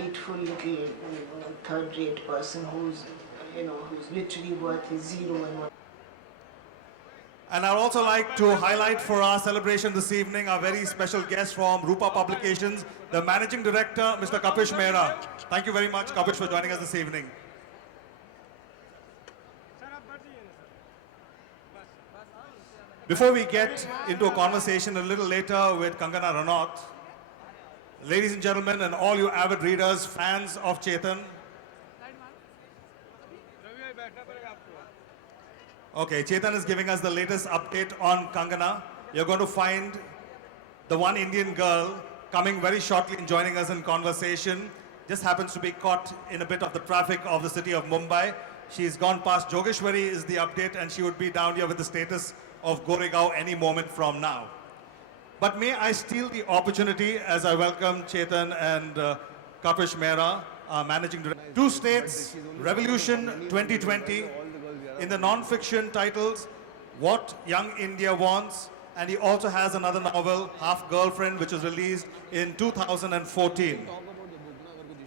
hateful little third-rate person whose literary worth is zero and what. And I'd also like to highlight for our celebration this evening our very special guest from Rupa Publications, the Managing Director, Mr. Kapish Mehra. Thank you very much, Kapish, for joining us this evening. Before we get into a conversation a little later with Kangana Ranaut, ladies and gentlemen, and all you avid readers, fans of Chetan. Okay, Chetan is giving us the latest update on Kangana. You're going to find the one Indian girl coming very shortly and joining us in conversation. Just happens to be caught in a bit of the traffic of the city of Mumbai. She's gone past Jogeshwari is the update, and she would be down here with the status of Goregaon any moment from now. But may I steal the opportunity as I welcome Chetan and Kapish Mehra, our Managing Director. Two states, Revolution 2020, in the non-fiction titles, What Young India Wants, and he also has another novel, Half Girlfriend, which was released in 2014.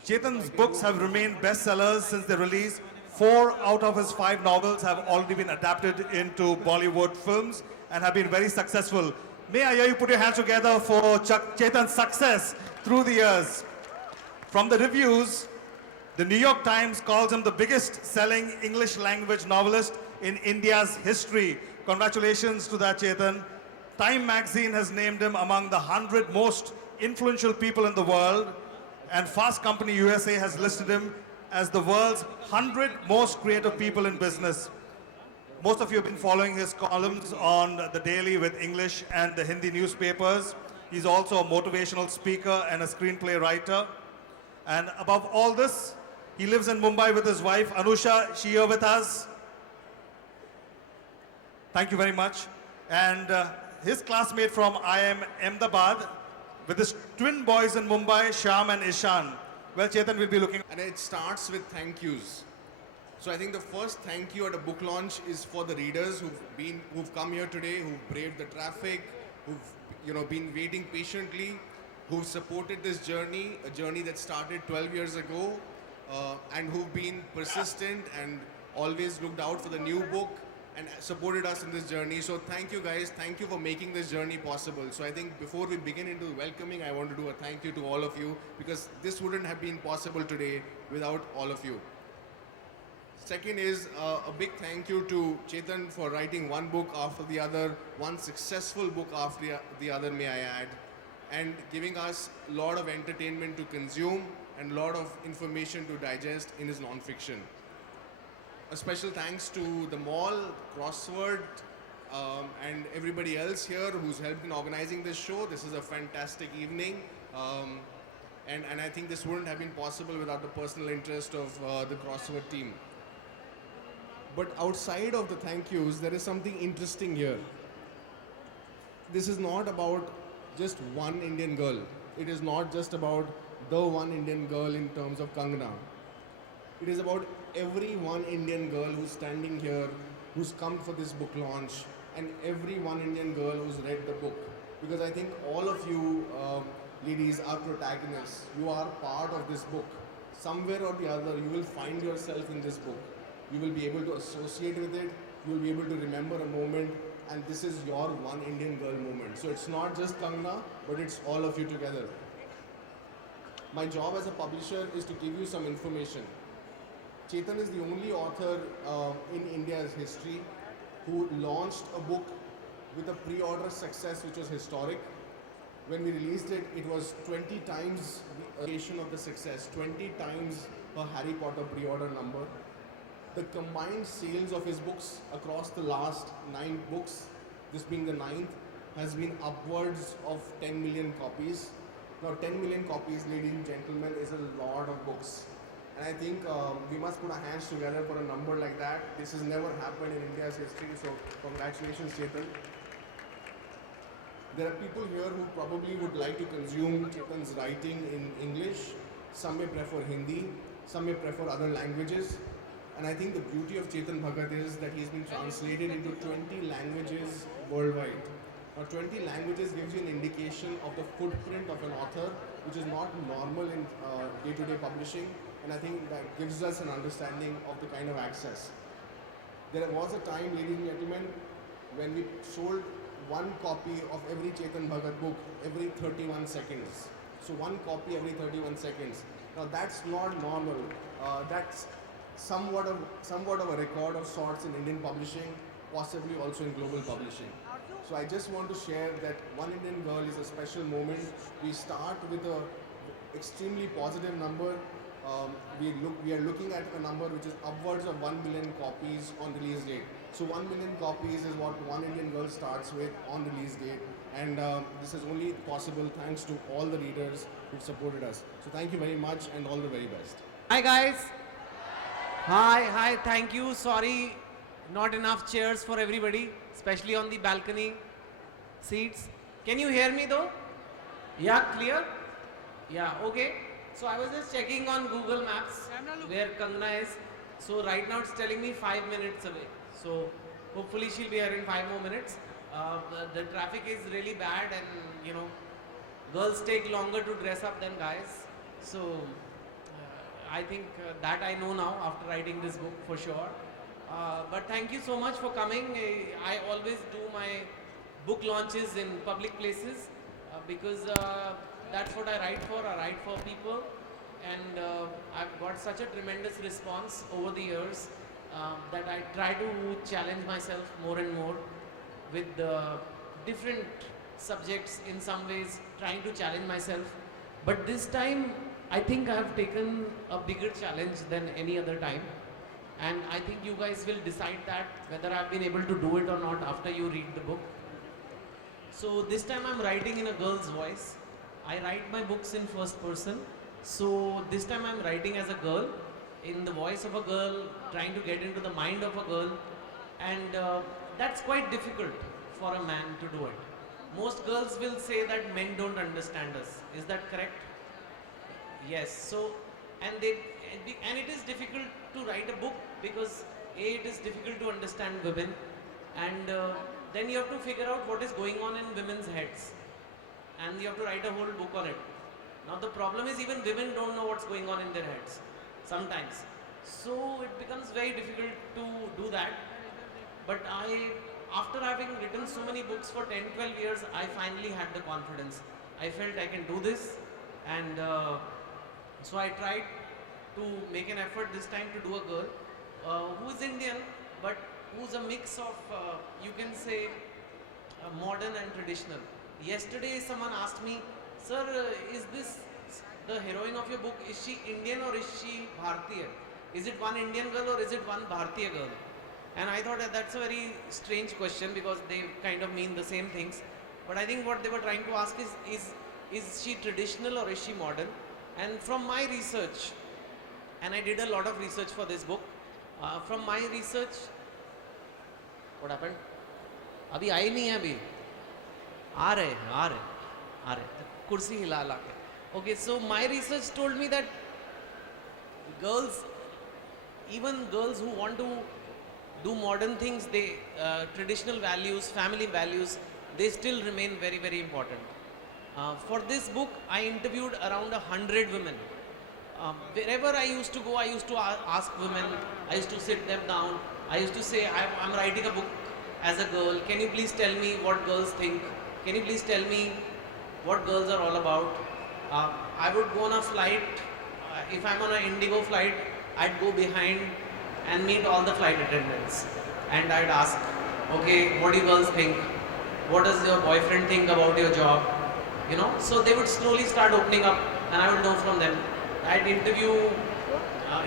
Chetan's books have remained bestsellers since their release. 4 out of his 5 novels have already been adapted into Bollywood films and have been very successful. May I hear you put your hands together for Chetan's success through the years. From the reviews, the New York Times calls him the biggest selling English language novelist in India's history. Congratulations to that, Chetan. Time magazine has named him among the 100 most influential people in the world, and Fast Company USA has listed him as the world's 100 most creative people in business. Most of you have been following his columns on The Daily with English and the Hindi newspapers. He's also a motivational speaker and a screenplay writer. And above all this, he lives in Mumbai with his wife, Anusha. She here with us. Thank you very much. And his classmate from IIM Ahmedabad, with his twin boys in Mumbai, Shyam and Ishan. Well, Chetan will be looking. And it starts with thank yous. So I think the first thank you at a book launch is for the readers who've come here today, who've braved the traffic, who've been waiting patiently, who've supported this journey, a journey that started 12 years ago, and who've been persistent and always looked out for the new book and supported us in this journey. So thank you guys, thank you for making this journey possible. So I think before we begin into welcoming, I want to do a thank you to all of you, because this wouldn't have been possible today without all of you. Second is a big thank you to Chetan for writing one book after the other, one successful book after the other, may I add, and giving us a lot of entertainment to consume and a lot of information to digest in his non-fiction. A special thanks to the mall, Crossword, and everybody else here who's helped in organizing this show. This is a fantastic evening, and I think this wouldn't have been possible without the personal interest of the Crossword team. But outside of the thank yous, there is something interesting here. This is not about just one Indian girl. It is not just about the one Indian girl in terms of Kangana. It is about every one Indian girl who's standing here, who's come for this book launch, and every one Indian girl who's read the book. Because I think all of you ladies are protagonists. You are part of this book. Somewhere or the other, you will find yourself in this book. You will be able to associate with it. You will be able to remember a moment, and this is your one Indian girl moment. So it's not just Kangana, but it's all of you together. My job as a publisher is to give you some information. Chetan is the only author in India's history who launched a book with a pre-order success which was historic. When we released it, it was 20 times the occasion of the success, 20 times a Harry Potter pre-order number. The combined sales of his books across the last 9 books, this being the 9th, has been upwards of 10 million copies. Now 10 million copies, ladies and gentlemen, is a lot of books. And I think we must put our hands together for a number like that. This has never happened in India's history, so congratulations, Chetan. There are people here who probably would like to consume Chetan's writing in English. Some may prefer Hindi, some may prefer other languages. And I think the beauty of Chetan Bhagat is that he's been translated into 20 languages worldwide. Now 20 languages gives you an indication of the footprint of an author which is not normal in day-to-day publishing, and I think that gives us an understanding of the kind of access. There was a time, ladies and gentlemen, when we sold one copy of every Chetan Bhagat book every 31 seconds. So one copy every 31 seconds. Now that's not normal. That's somewhat of a record of sorts in Indian publishing, possibly also in global publishing. So I just want to share that One Indian Girl is a special moment. We start with a extremely positive number. We are looking at a number which is upwards of 1 million copies on release date. So 1 million copies is what One Indian Girl starts with on release date. And this is only possible thanks to all the readers who supported us. So thank you very much and all the very best. Hi guys. Hi, thank you. Sorry, not enough chairs for everybody, especially on the balcony seats. Can you hear me though? Yeah, clear? Yeah, okay. So I was just checking on Google Maps where Kangana is. So right now it's telling me 5 minutes away. So hopefully she'll be here in 5 more minutes. The traffic is really bad, and you know, girls take longer to dress up than guys. So I think that I know now after writing this book for sure. But thank you so much for coming. I always do my book launches in public places because that's what I write for. I write for people, and I've got such a tremendous response over the years that I try to challenge myself more and more with different subjects, in some ways trying to challenge myself. But this time I think I have taken a bigger challenge than any other time, and I think you guys will decide that whether I've been able to do it or not after you read the book. So this time I'm writing in a girl's voice. I write my books in first person. So this time I'm writing as a girl, in the voice of a girl, trying to get into the mind of a girl, and that's quite difficult for a man to do it. Most girls will say that men don't understand us. Is that correct? Yes. So, and it is difficult to write a book because it is difficult to understand women, and then you have to figure out what is going on in women's heads, and you have to write a whole book on it. Now the problem is even women don't know what's going on in their heads sometimes. So it becomes very difficult to do that. But after having written so many books for 10-12 years, I finally had the confidence. I felt I can do this, and so I tried to make an effort this time to do a girl who is Indian, but who's a mix of, you can say, modern and traditional. Yesterday someone asked me, sir, is this the heroine of your book, is she Indian or is she Bharatiya? Is it one Indian girl or is it one Bharatiya girl? And I thought that's a very strange question because they kind of mean the same things. But I think what they were trying to ask is she traditional or is she modern? And from my research, and I did a lot of research for this book, from my research, what happened? अभी आई नहीं है अभी आ रहे कुर्सी हिला ला के. Okay, so my research told me that girls, even girls who want to do modern things, they traditional values, family values, they still remain very, very important. For this book, I interviewed around 100 women. Wherever I used to go, I used to ask women, I used to sit them down, I used to say, I'm writing a book as a girl, can you please tell me what girls think? Can you please tell me what girls are all about? I would go on a flight, if I'm on an Indigo flight, I'd go behind and meet all the flight attendants. And I'd ask, okay, what do you girls think? What does your boyfriend think about your job? You know, so they would slowly start opening up and I would know from them. I'd interview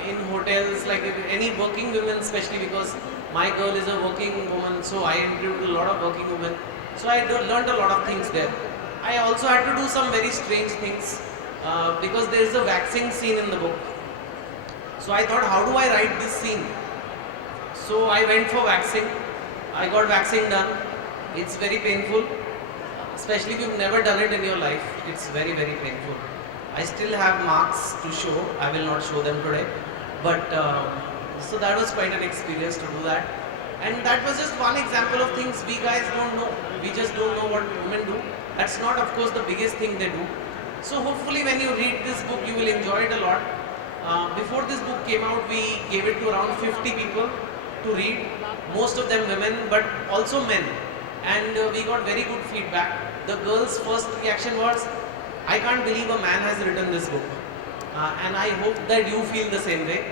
in hotels, like any working women, especially because my girl is a working woman, so I interviewed a lot of working women. So I learned a lot of things there. I also had to do some very strange things because there is a waxing scene in the book. So I thought, how do I write this scene? So I went for waxing. I got waxing done. It's very painful, especially if you've never done it in your life. It's very, very painful. I still have marks to show. I will not show them today. But so that was quite an experience to do that. And that was just one example of things we guys don't know. We just don't know what women do. That's not, of course, the biggest thing they do. So hopefully when you read this book, you will enjoy it a lot. Before this book came out, we gave it to around 50 people to read, most of them women, but also men. And we got very good feedback. The girls' first reaction was, I can't believe a man has written this book. And I hope that you feel the same way.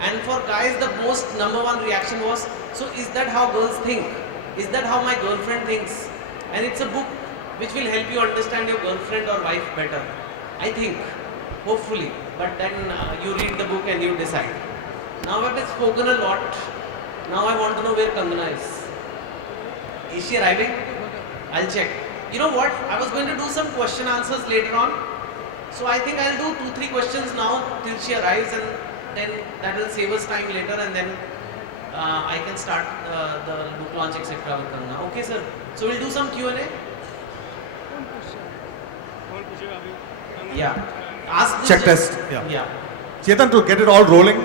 And for guys, the most #1 reaction was, so is that how girls think? Is that how my girlfriend thinks? And it's a book which will help you understand your girlfriend or wife better. I think, hopefully. But then you read the book and you decide. Now I've spoken a lot. Now I want to know where Kangana is. Is she arriving? I'll check. You know what? I was going to do some question answers later on. So I think I'll do 2-3 questions now till she arrives, and then that will save us time later, and then I can start the book launch etc. with Kangana. Okay, sir. So we'll do some Q&A. Yeah. Ask this Check test. Yeah. Yeah. Chetan, to get it all rolling,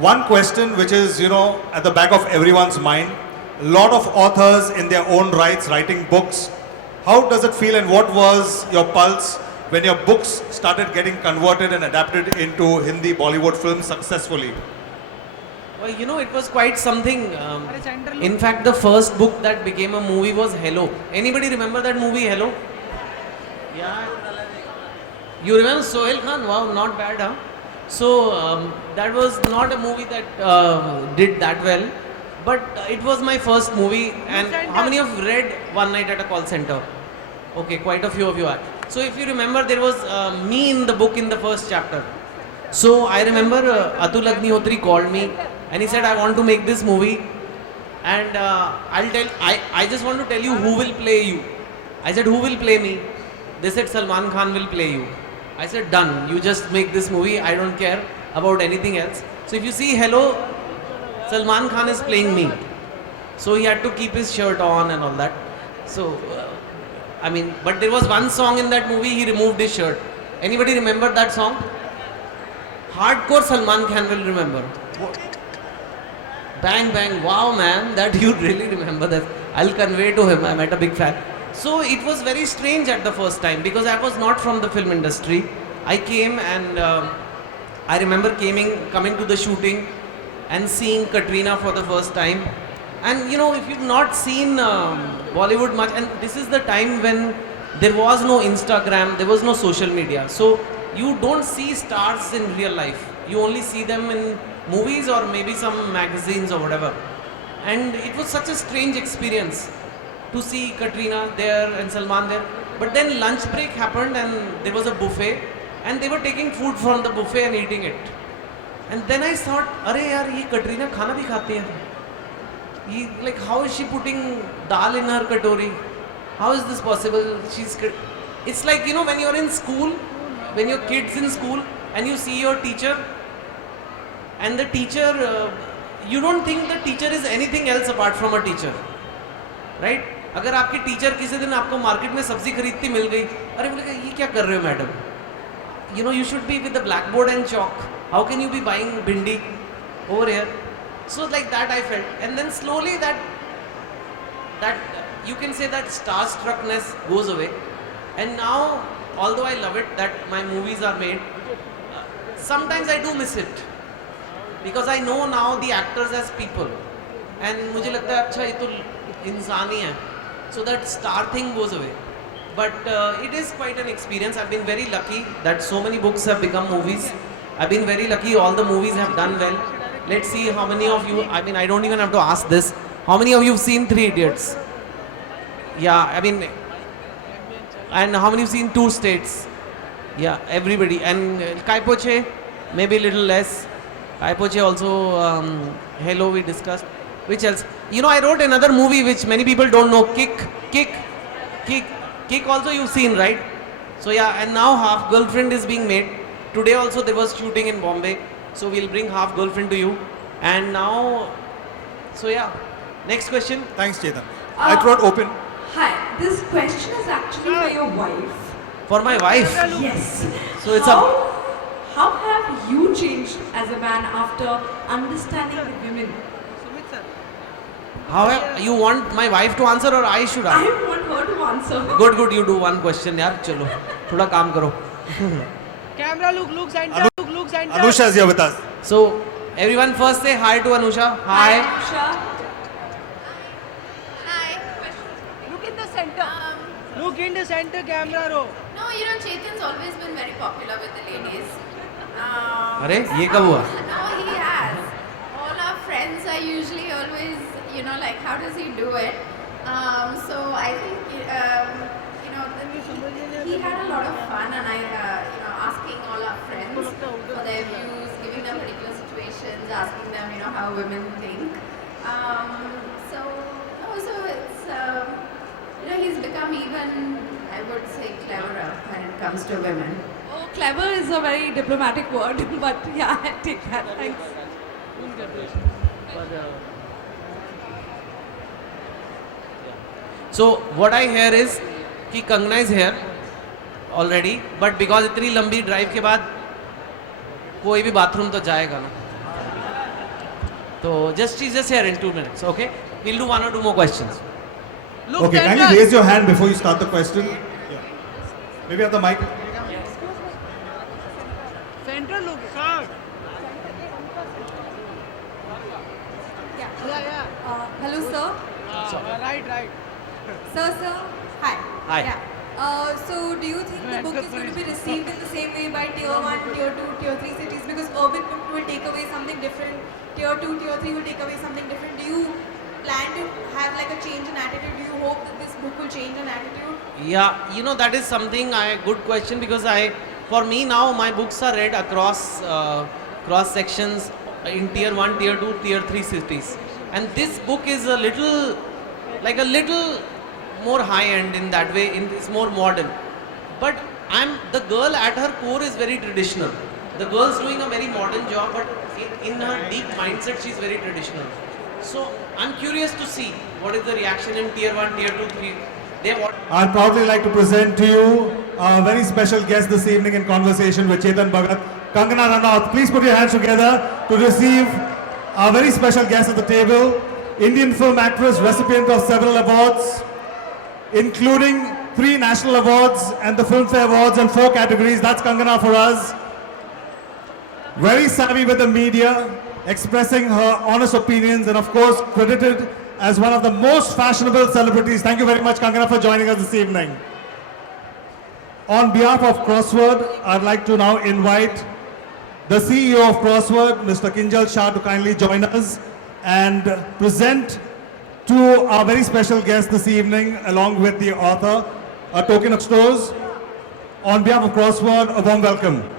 one question which is, at the back of everyone's mind, a lot of authors in their own rights writing books. How does it feel, and what was your pulse when your books started getting converted and adapted into Hindi Bollywood films successfully? Well, it was quite something. In fact, the first book that became a movie was Hello. Anybody remember that movie, Hello? Yeah. You remember Sohail Khan? Wow, not bad, huh? So, that was not a movie that did that well. But it was my first movie. And how many of you read One Night at a Call Center? Okay, quite a few of you are. So if you remember, there was me in the book in the first chapter. So I remember Atul Agnihotri called me and he said, I want to make this movie. And I just want to tell you who will play you. I said, who will play me? They said, Salman Khan will play you. I said, done. You just make this movie. I don't care about anything else. So if you see Hello, Salman Khan is playing me. So he had to keep his shirt on and all that. So, but there was one song in that movie, he removed his shirt. Anybody remember that song? Hardcore Salman Khan will remember. Bang, bang. Wow, man, that you really remember that. I'll convey to him. I'm a big fan. So it was very strange at the first time because I was not from the film industry. I came and I remember coming to the shooting and seeing Katrina for the first time. And if you've not seen Bollywood much, and this is the time when there was no Instagram, there was no social media. So you don't see stars in real life. You only see them in movies or maybe some magazines or whatever. And it was such a strange experience to see Katrina there and Salman there. But then lunch break happened and there was a buffet and they were taking food from the buffet and eating it. And then I thought, Arey yaar, ye Katrina khana bhi khati hai. How is she putting dal in her katori? How is this possible? It's like, when you're in school, when your kid's in school and you see your teacher and the teacher, you don't think the teacher is anything else apart from a teacher. Right? अगर आपकी teacher किसी दिन आपको market में सब्जी खरीदती मिल गई, अरे बोले ये क्या कर रहे हो madam? You should be with the blackboard and chalk. How can you be buying bhindi over here? So like that I felt, and then slowly that you can say that starstruckness goes away, and now although I love it that my movies are made, sometimes I do miss it because I know now the actors as people, and मुझे लगता है अच्छा ये तो इंसान ही है, so that star thing goes away. But it is quite an experience. I've been very lucky that so many books have become movies. I've been very lucky all the movies have done well. Let's see how many of you, I don't even have to ask this. How many of you have seen Three Idiots? Yeah, and how many have seen Two States? Yeah, everybody. And Kai Poche, maybe a little less. Kai Poche also, Hello we discussed. Which else? I wrote another movie which many people don't know. Kick also you've seen, right? So yeah, and now Half Girlfriend is being made. Today also there was shooting in Bombay. So we'll bring Half Girlfriend to you. And now, so yeah, next question. Thanks, Chetan. I throw it open. Hi, this question is actually for your wife. For my wife? Yes. So it's how have you changed as a man after understanding the women? How you want my wife to answer or I should I answer? want her to answer. Good, good. You do one question, यार. चलो, थोड़ा काम करो. Camera look center, look center. Anusha is here with us. So, everyone first say hi to Anusha. Hi. Anusha. Look in the center. Look in the center camera row. No, Chetan's always been very popular with the ladies. अरे ये कब हुआ? No, he has. All our friends are usually always, like, how does he do it? So I think, he had a lot of fun, and asking all our friends for their views, giving them particular situations, asking them, how women think. So it's, he's become even, I would say, cleverer when it comes to women. Oh, clever is a very diplomatic word, but yeah, I take that. Thanks. So what I hear is कि Kangana is here already, but because इतनी लंबी drive के बाद कोई भी bathroom तो जाएगा ना. तो she's just here in 2 minutes, okay? We'll do 1 or 2 more questions. Look Okay, can center. you raise your hand before you start the question? Yeah. Maybe have the mic. Center look. Sir. Yeah. Hello, sir. Right. Sir. Hi. Hi. Yeah. So, do you think the book is going to be received in the same way by tier 1, tier 2, tier 3 cities? Because urban book will take away something different, tier 2, tier 3 will take away something different. Do you plan to have like a change in attitude? Do you hope that this book will change an attitude? Yeah, that is something good question, because for me now my books are read across cross sections in tier 1, tier 2, tier 3 cities, and this book is a little more high end in that way. It's more modern, but the girl at her core is very traditional. The girl's doing a very modern job, but in her deep mindset she's very traditional. So I'm curious to see what is the reaction in tier 1, tier 2, 3. I'd proudly like to present to you a very special guest this evening in conversation with Chetan Bhagat, Kangana Ranaut. Please put your hands together to receive our very special guest at the table, Indian film actress, recipient of several awards, including 3 national awards and the Filmfare Awards in 4 categories. That's Kangana for us. Very savvy with the media, expressing her honest opinions, and of course credited as one of the most fashionable celebrities. Thank you very much, Kangana, for joining us this evening. On behalf of Crossword, I'd like to now invite the CEO of Crossword, Mr. Kinjal Shah, to kindly join us and present to our very special guest this evening, along with the author, a token of stores. On behalf of Crossword, a warm welcome.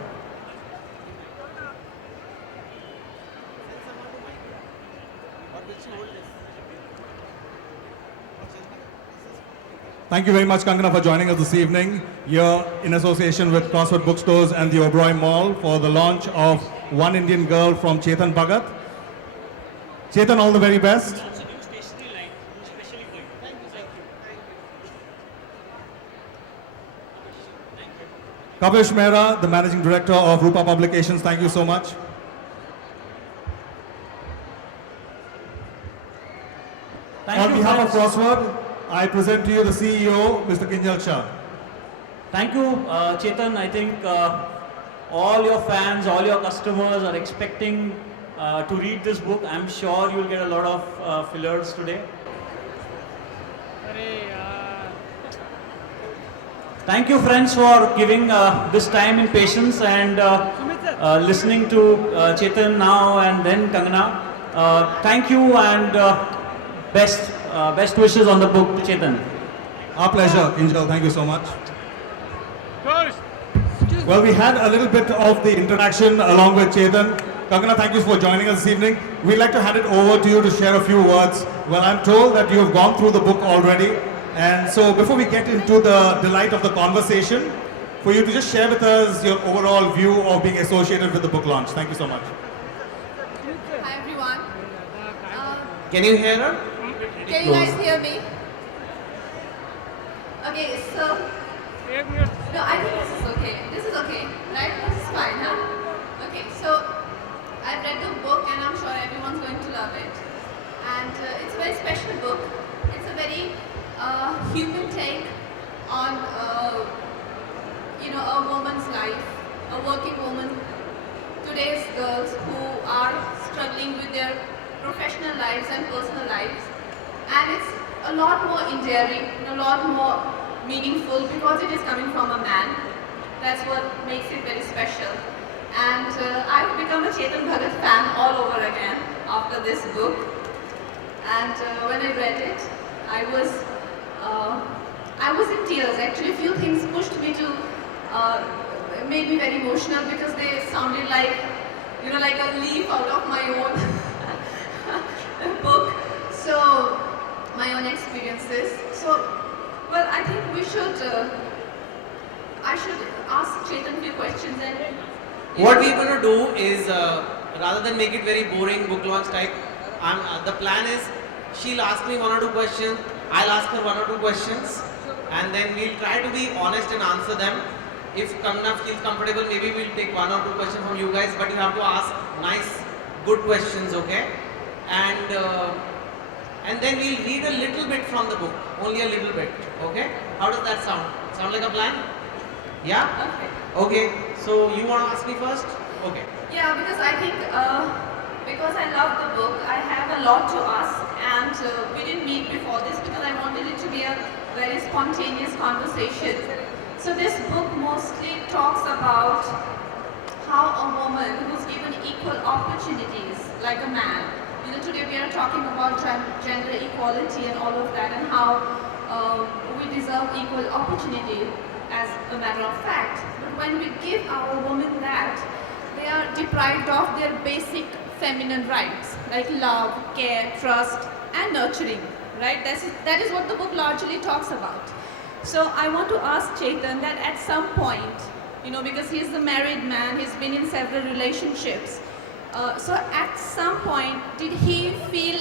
Thank you very much, Kangana, for joining us this evening here in association with Crossword Bookstores and the Oberoi Mall for the launch of One Indian Girl from Chetan Bhagat. Chetan, all the very best. Kavish Mehra, the Managing Director of Rupa Publications, thank you so much. On behalf of Crossword, I present to you the CEO, Mr. Kinjal Shah. Thank you, Chetan. I think all your fans, all your customers are expecting to read this book. I'm sure you'll get a lot of fillers today. Thank you, friends, for giving this time and patience and listening to Chetan now and then Kangana. Thank you, and best wishes on the book, Chetan. Our pleasure, Kinjal. Thank you so much. Well, we had a little bit of the interaction along with Chetan. Kangana, thank you for joining us this evening. We'd like to hand it over to you to share a few words. Well, I'm told that you have gone through the book already. And so before we get into the delight of the conversation, for you to just share with us your overall view of being associated with the book launch. Thank you so much. Hi everyone. Can you hear her? Can you guys hear me? Okay, so no, I think this is okay. This is okay, right? This is fine, huh? Okay, so I've read the book and I'm sure everyone's going to love it. and it's a very special book. It's a very human take on a woman's life, a working woman, today's girls who are struggling with their professional lives and personal lives, and it's a lot more endearing and a lot more meaningful because it is coming from a man. That's what makes it very special. And I've become a Chetan Bhagat fan all over again after this book. And when I read it, I was in tears. Actually, a few things pushed me to, made me very emotional because they sounded like, like a leaf out of my own book. So, my own experiences. So, well, I think we should, I should ask Chetan a few questions and What we're going to do is, rather than make it very boring book launch type, the plan is she'll ask me 1 or 2 questions, I'll ask her 1 or 2 questions, and then we'll try to be honest and answer them. If Kangana feels comfortable, maybe we'll take 1 or 2 questions from you guys, but you have to ask nice, good questions, okay? And then we'll read a little bit from the book, only a little bit, okay? How does that sound? Sound like a plan? Yeah? okay. Okay, so you want to ask me first? Okay. Yeah, because I think, because I love the book, I have a lot to ask, and we didn't meet before this because I wanted it to be a very spontaneous conversation. So this book mostly talks about how a woman who's given equal opportunities like a man, today we are talking about gender equality and all of that, and how we deserve equal opportunity as a matter of fact. But when we give our women that, they are deprived of their basic feminine rights like love, care, trust and nurturing, right? That is what the book largely talks about. So I want to ask Chetan that at some point, because he's a married man, he's been in several relationships. So at some point, did he feel,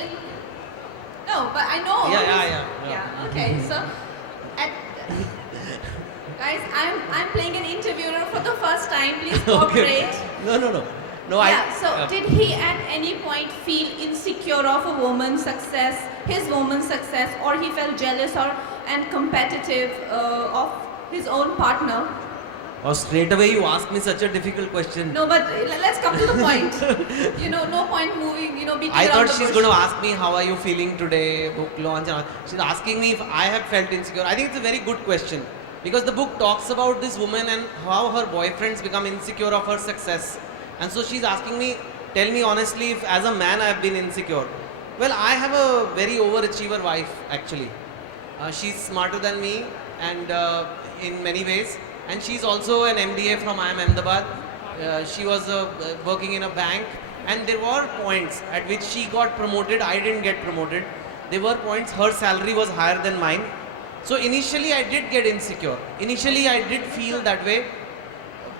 no, but I know. Yeah, okay, so guys, I'm playing an interviewer for the first time, please cooperate. No, So did he at any point feel insecure of a woman's success, his woman's success, or he felt jealous and competitive of his own partner? Or straight away you ask me such a difficult question. No, but let's come to the point. No point moving, beating I around thought the she's bush. going to ask me how are you feeling today, book launch. She's asking me if I have felt insecure. I think it's a very good question. Because the book talks about this woman and how her boyfriends become insecure of her success. And so she's asking me, tell me honestly if as a man I have been insecure. Well, I have a very overachiever wife actually. She's smarter than me and in many ways. And she's also an MBA from IIM Ahmedabad. She was working in a bank. And there were points at which she got promoted, I didn't get promoted. There were points her salary was higher than mine. So initially I did get insecure. Initially I did feel that way.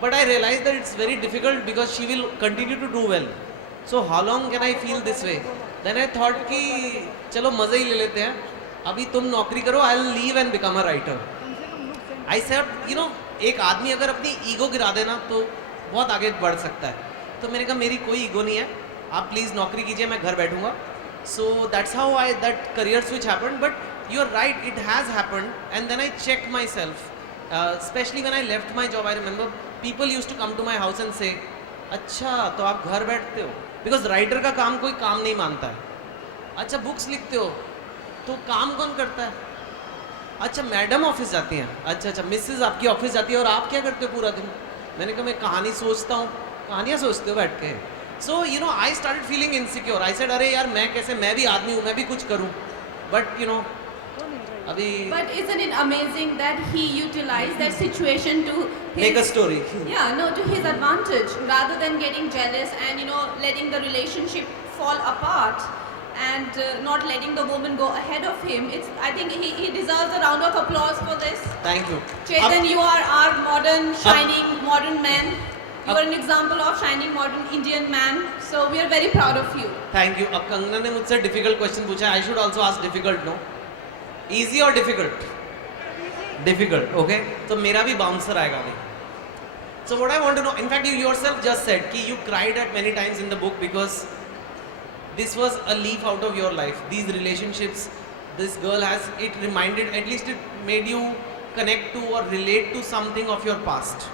But I realized that it's very difficult because she will continue to do well. So how long can I feel this way? Then I thought कि चलो मज़े ही ले लेते हैं. अभी तुम नौकरी करो, I'll leave and become a writer. I said, एक आदमी अगर अपनी ईगो गिरा देना तो बहुत आगे बढ़ सकता है. तो मैंने कहा मेरी कोई ईगो नहीं है. आप प्लीज़ नौकरी कीजिए, मैं घर बैठूंगा. So that's how that career switch happened. But you're right, it has happened. And then I checked myself. Especially when I left my job, I remember people used to come to my house and say, अच्छा तो आप घर बैठते हो? Because writer का काम कोई काम नहीं मानता है. अच्छा books लिखते हो? तो काम कौन करता है? अच्छा मैडम ऑफिस जाती हैं. अच्छा मिसेज आपकी ऑफिस जाती है और आप क्या करते हो पूरा दिन? मैंने कहा मैं कहानी सोचता हूँ. कहानियाँ सोचते हो बैठ के? So I started feeling insecure. I said अरे यार मैं भी आदमी हूँ, मैं भी कुछ करूँ. But अभी. But isn't it amazing that he utilized that situation to make a story. To his advantage rather than getting jealous and letting the relationship fall apart and not letting the woman go ahead of him. I think he deserves a round of applause for this. Thank you. Chetan, you are our modern, shining, modern man. You are an example of shining, modern Indian man. So we are very proud of you. Thank you. अब कंगना ने मुझसे difficult question पूछा. I should also ask difficult, no? Easy or difficult? Difficult, okay? So मेरा भी bouncer आएगा अभी. So what I want to know, in fact you yourself just said कि you cried at many times in the book because this was a leaf out of your life. These relationships, this girl has, it reminded, at least it made you connect to or relate to something of your past.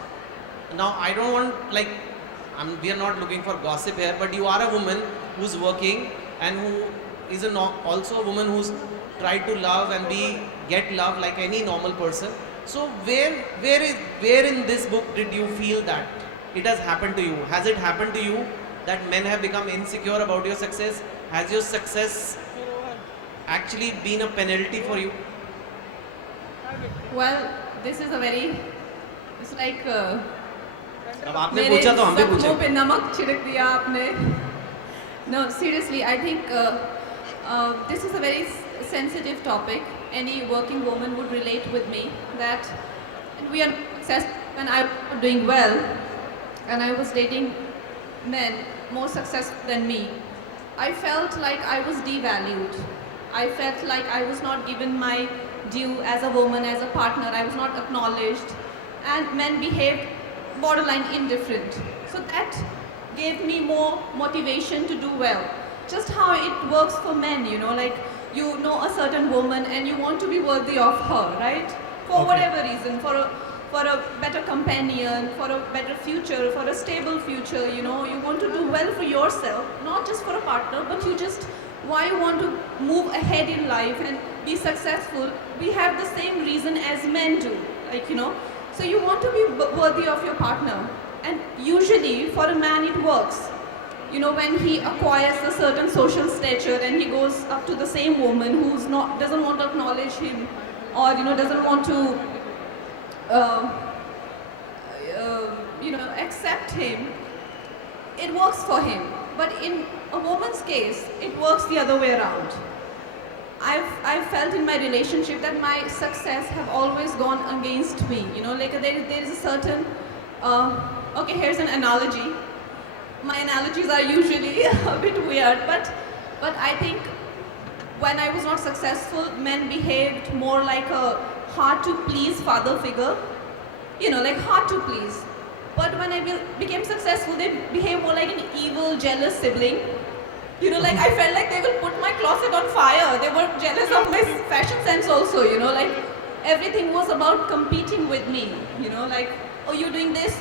Now, I don't want, like, we are not looking for gossip here, but you are a woman who's working and who is also a woman who's tried to love and get love like any normal person. So where in this book did you feel that it has happened to you? Has it happened to you that men have become insecure about your success? Has your success actually been a penalty for you? Well, this is a very, it's like अब आपने मेरे पूछा तो हम भी सब पूछे. मुंह पे नमक छिड़क दिया आपने. No, seriously, I think this is a very sensitive topic. Any working woman would relate with me that we are successful when I was doing well and I was dating men more successful than me. I felt like I was devalued. I felt like I was not given my due as a woman, as a partner. I was not acknowledged, and men behaved borderline indifferent. So that gave me more motivation to do well. Just how it works for men, you know, like you know a certain woman and you want to be worthy of her, right? For whatever reason, for a better companion, for a better future, for a stable future, you know, you want to do well for yourself, not just for a partner, but why you want to move ahead in life and be successful. We have the same reason as men do, like, you know. So you want to be worthy of your partner, and usually for a man it works. You know, when he acquires a certain social stature and he goes up to the same woman who's doesn't want to acknowledge him, or you know, doesn't want to you know, accept him, it works for him. But in a woman's case, it works the other way around. I've felt in my relationship that my success have always gone against me. You know, like there is a certain, okay, here's an analogy. My analogies are usually a bit weird, but I think when I was not successful, men behaved more like a hard to please father figure. You know, like hard to please. But when I became successful, they behave more like an evil, jealous sibling. You know, like I felt like they will put my closet on fire. They were jealous of my fashion sense also, you know, like everything was about competing with me. You know, like, oh, you're doing this?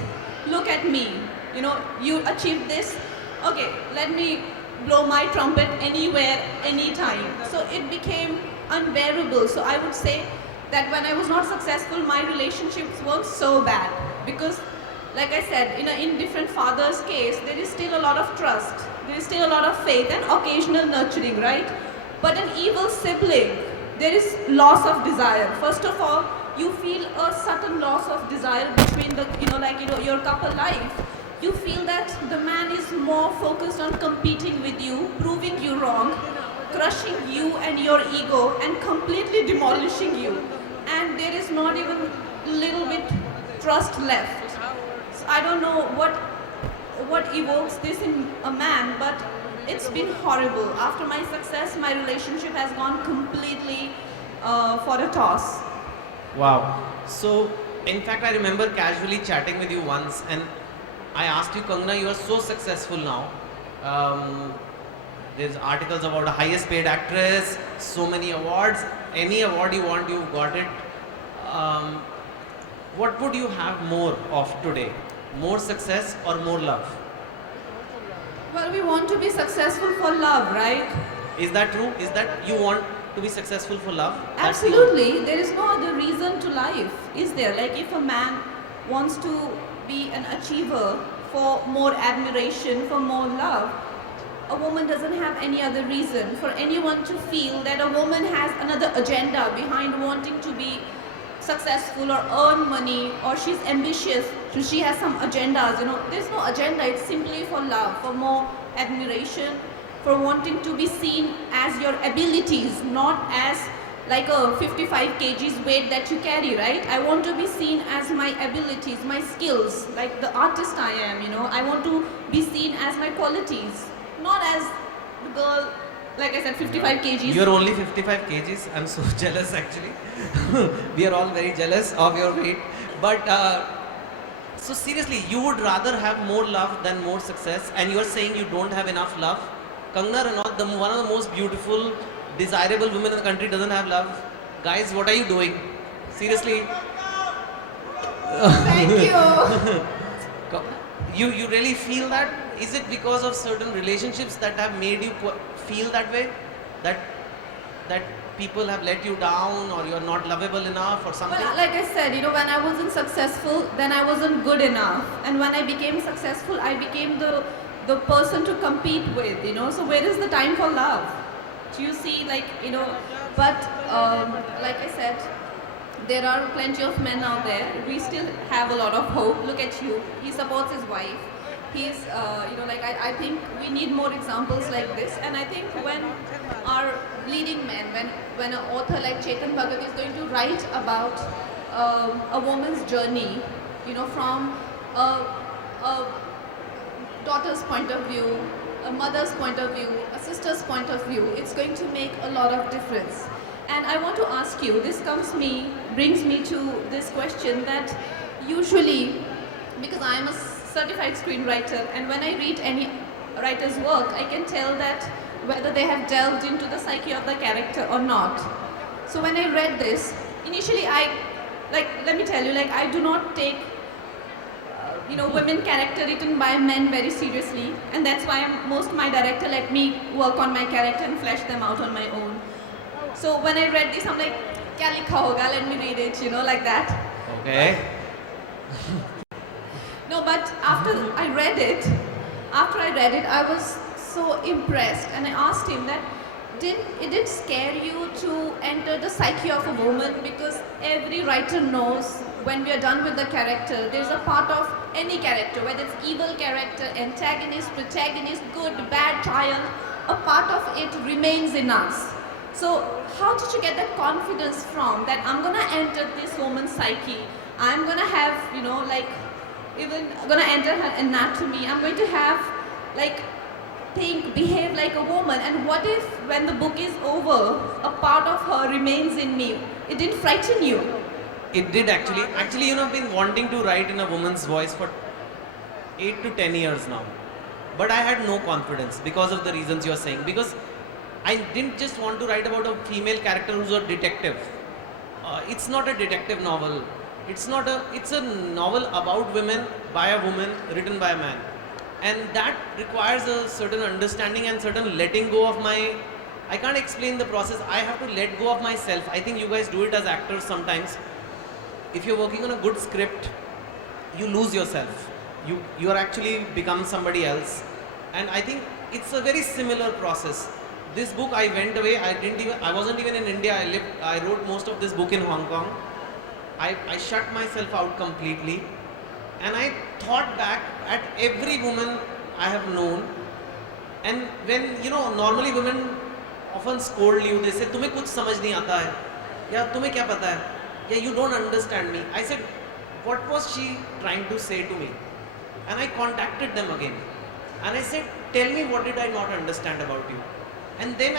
Look at me. You know, you achieved this? Okay, let me blow my trumpet anywhere, anytime. So it became unbearable. So I would say that when I was not successful, my relationships weren't so bad. Because, like I said, in an indifferent father's case, there is still a lot of trust. There is still a lot of faith and occasional nurturing, right? But an evil sibling, there is loss of desire. First of all, you feel a certain loss of desire between the, you know, like, you know, your couple life. You feel that the man is more focused on competing with you, proving you wrong, crushing you and your ego, and completely demolishing you. And there is not even a little bit trust left. So I don't know what evokes this in a man, but it's been horrible. After my success, my relationship has gone completely for a toss. Wow. So, in fact, I remember casually chatting with you once, and I asked you, Kangana, you are so successful now. There's articles about the highest paid actress, so many awards. Any award you want, you've got it. What would you have more of today? More success or more love? Well, we want to be successful for love, right? Is that true? Is that you want to be successful for love? Absolutely. There is no other reason to life, is there? Like if a man wants to be an achiever for more admiration, for more love, a woman doesn't have any other reason for anyone to feel that a woman has another agenda behind wanting to be successful or earn money, or she's ambitious, so she has some agendas, you know. There's no agenda, it's simply for love, for more admiration, for wanting to be seen as your abilities, not as like a 55 kgs weight that you carry, right? I want to be seen as my abilities, my skills, like the artist I am, you know. I want to be seen as my qualities, not as the girl, like I said, 55 kgs. You're only 55 kgs. I'm so jealous actually. We are all very jealous of your weight. But so seriously, you would rather have more love than more success, and you're saying you don't have enough love? Kangana Ranaut, one of the most beautiful, desirable women in the country, doesn't have love. Guys, what are you doing? Seriously. Thank you. You really feel that? Is it because of certain relationships that have made you feel that way? That people have let you down, or you're not lovable enough, or something? Well, like I said, when I wasn't successful, then I wasn't good enough. And when I became successful, I became the person to compete with, So where is the time for love? Do you see, but like I said, there are plenty of men out there. We still have a lot of hope. Look at you. He supports his wife. He's, I think we need more examples like this. And I think when our leading men, when an author like Chetan Bhagat is going to write about a woman's journey, from a daughter's point of view, a mother's point of view, a sister's point of view, it's going to make a lot of difference. And I want to ask you, this brings me to this question that usually, because I am a certified screenwriter, and when I read any writer's work, I can tell that whether they have delved into the psyche of the character or not. So when I read this, initially let me tell you, I do not take women character written by men very seriously, and that's why most my director let me work on my character and flesh them out on my own. So when I read this, I'm like, kya likha hoga? Let me read it, like that. Okay. No, but after I read it, I was so impressed, and I asked him that, it didn't scare you to enter the psyche of a woman? Because every writer knows when we are done with the character, there's a part of any character, whether it's evil character, antagonist, protagonist, good, bad, child, a part of it remains in us. So how did you get that confidence from that I'm gonna enter this woman's psyche? I'm gonna have, even gonna enter her anatomy. I'm going to have, behave like a woman. And what if when the book is over, a part of her remains in me? It didn't frighten you? It did actually. Actually, I've been wanting to write in a woman's voice for 8 to 10 years now. But I had no confidence because of the reasons you're saying. Because I didn't just want to write about a female character who's a detective. It's not a detective novel. It's a novel about women, by a woman, written by a man. And that requires a certain understanding and certain letting go of I can't explain the process. I have to let go of myself. I think you guys do it as actors sometimes. If you're working on a good script, you lose yourself. You are actually become somebody else. And I think it's a very similar process. This book, I went away. I wasn't even in India. I wrote most of this book in Hong Kong. I shut myself out completely. And I thought back at every woman I have known. And when, normally women often scold you. They say, "Tumhe kuch samajh nahi aata hai." Ya, "Tumhe kya pata hai?" "Yeah, you don't understand me." I said, what was she trying to say to me? And I contacted them again. And I said, tell me, what did I not understand about you? And then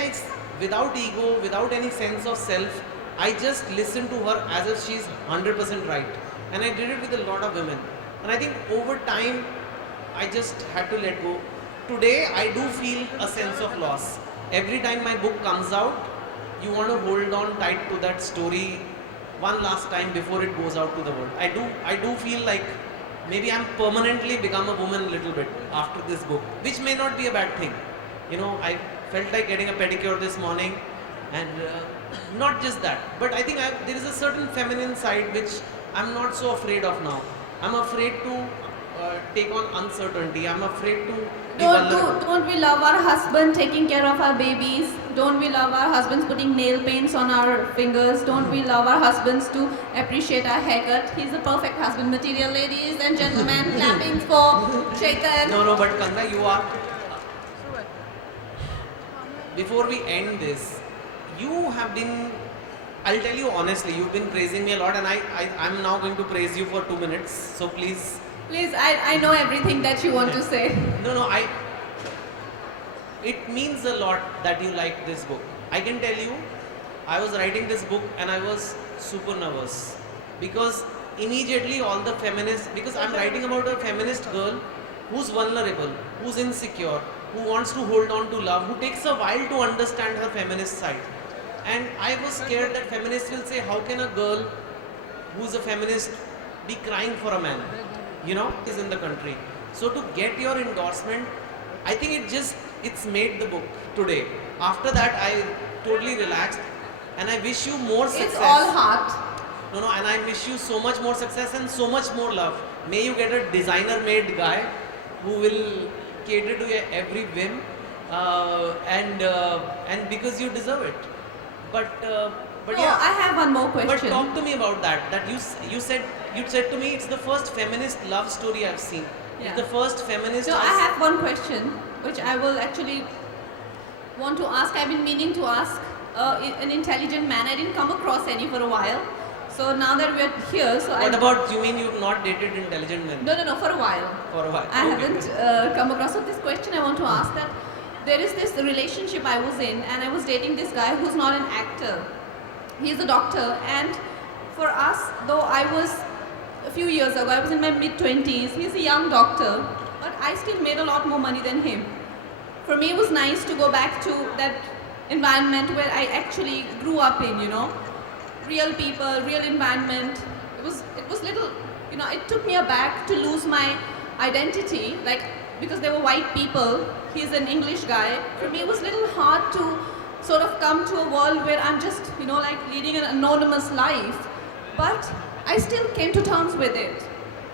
without ego, without any sense of self, I just listened to her as if she's 100% right. And I did it with a lot of women. And I think over time, I just had to let go. Today, I do feel a sense of loss. Every time my book comes out, you want to hold on tight to that story one last time before it goes out to the world. I do feel like maybe I'm permanently become a woman a little bit after this book, which may not be a bad thing. I felt like getting a pedicure this morning, and not just that, but I think there is a certain feminine side which I'm not so afraid of now. I'm afraid to take on uncertainty. I'm afraid to be vulnerable. Don't we love our husband taking care of our babies? Don't we love our husbands putting nail paints on our fingers? Don't we love our husbands to appreciate our haircut? He's the perfect husband material, ladies and gentlemen. Clapping for Chetan. No, but Kangana, you are. Before we end this, you have been, I'll tell you honestly, you've been praising me a lot, and I'm now going to praise you for 2 minutes. So please. Please, I know everything that you want to say. No, it means a lot that you like this book. I can tell you, I was writing this book and I was super nervous. Because immediately all the feminists, because I'm writing about a feminist girl who's vulnerable, who's insecure, who wants to hold on to love, who takes a while to understand her feminist side. And I was scared that feminists will say, how can a girl who's a feminist be crying for a man? You know, is in the country. So to get your endorsement, I think it's made the book today. After that, I totally relaxed, and I wish you more success. It's all heart. No, and I wish you so much more success and so much more love. May you get a designer-made guy who will cater to your every whim, and because you deserve it. But yeah. I have one more But question. talk to me about that. That you said to me it's the first feminist love story I've seen. Yeah. It's the first feminist. So I have one question which I will actually want to ask. I've been meaning to ask an intelligent man. I didn't come across any for a while. So now that we're here, so What about, you mean you've not dated intelligent men? No, for a while. For a while. I Okay. haven't come across. So this question I want to ask, that there is this relationship I was in, and I was dating this guy who's not an actor. He's a doctor, and for us, though I was a few years ago, I was in my mid-20s. He's a young doctor, but I still made a lot more money than him. For me, it was nice to go back to that environment where I actually grew up in, you know, real people, real environment. It was little, you know, it took me aback to lose my identity, like, because they were white people. He's an English guy. For me, it was a little hard to sort of come to a world where I'm just, you know, like leading an anonymous life. But I still came to terms with it.